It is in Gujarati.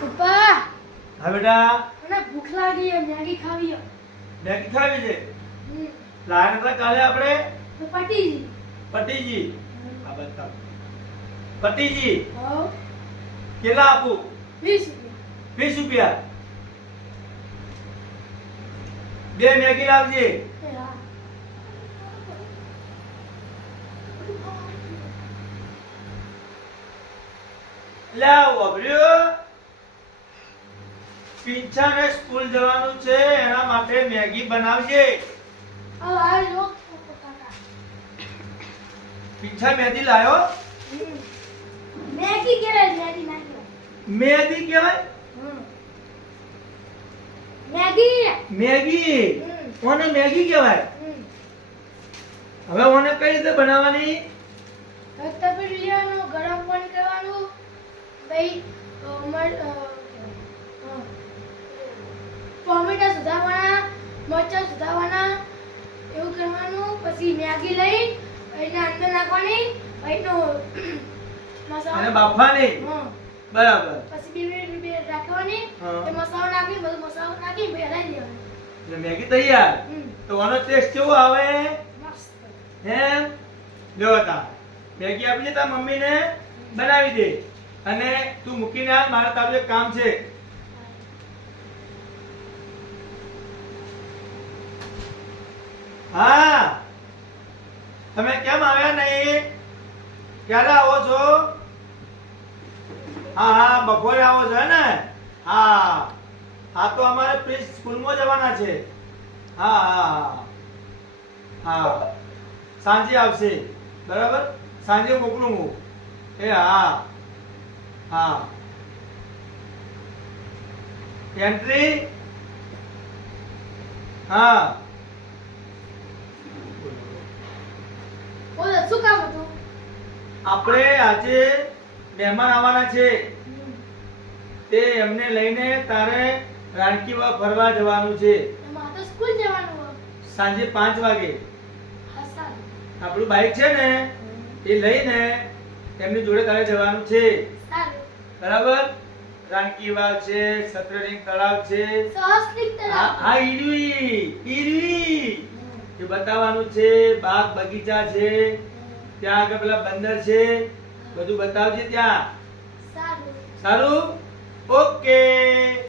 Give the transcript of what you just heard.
પપ્પા હા બેટા, મને ભૂખ લાગી છે, મેગી ખાવી છે. મેગી ખાવી છે? હમ. લાયા નતા કાલે આપણે તો પટીજી. પટીજી? આ બતાવ. પટીજી હા કેટલા આપું? 20 ₹20. રૂપિયા. બે મેગી લાવજે. એ હા. લ્યા ઓબર્યો, પિંછાને સ્કૂલ જવાનું છે, એના માટે મેગી બનાવજે. હવે આ લો કાકા. પિંછા મેદી લાયો? હમ. મેગી કેવાય, મેગી ના કહેવાય. મેદી કહેવાય? હમ. મેગી. મેગી. ઓને મેગી કહેવાય? હમ. હવે ઓને કઈ રીતે બનાવવાની? તપેલું લેવાનું, ગરમ પાણી કરવાનું, પછી ટોમેટા સુધારવાના, મરચાં સુધારવાના, એવું કરવાનું. પછી મેગી લઈ એના અંદર નાખવાની, એનો મસાલો અને બાફવાની? હા. બરાબર. પછી 2 મિનિટ રાખવાની, હા. એ મસાલો નાખી, બધો મસાલો નાખી પછી હલાવી દેવાનું. એટલે મેગી તૈયાર. હમ. તો આનો ટેસ્ટ કેવો આવે? મસ્ત. એમ જો તા મેગી આપી દે તાર મમ્મીને, બનાવી દે. અને તું મૂકીને આવ, મારે તારું એક કામ છે. હા, તમે કેમ આવ્યા નહીં? ક્યારે આવો છો? હા હા, બપોરે આવો છો હે ને? હા હા, તો અમારે પ્લીઝ સ્કૂલમાં જવાના છે. હા હા હા હા, સાંજે આવશે. બરાબર, સાંજે મોકલું હું. એ હા હા. એન્ટ્રી? હા. બોલો શું કામ હતું? આપણે આજે મહેમાન આવવાના છે, હમ. તે એમને લઈને તારે રાણકીવાવ ફરવા જવાનું છે. મારે તો સ્કૂલ જવાનું હોય. સાંજે 5 વાગે. હા સારું. આપણું બાઈક છે ને, એ લઈને એમની જોડે તારે જવાનું છે. સારું. બરાબર? રાણકીવાવ છે, સત્રલિંગ તળાવ છે. સહસ્ત્રીક હા તળાવ. હા, ઈરવી એ બતાવવાનું છે. બાગ બગીચા છે, ત્યાં આગળ પેલા બંદર છે, બધું બતાવજે ત્યાં. સારું. સારું? ઓકે.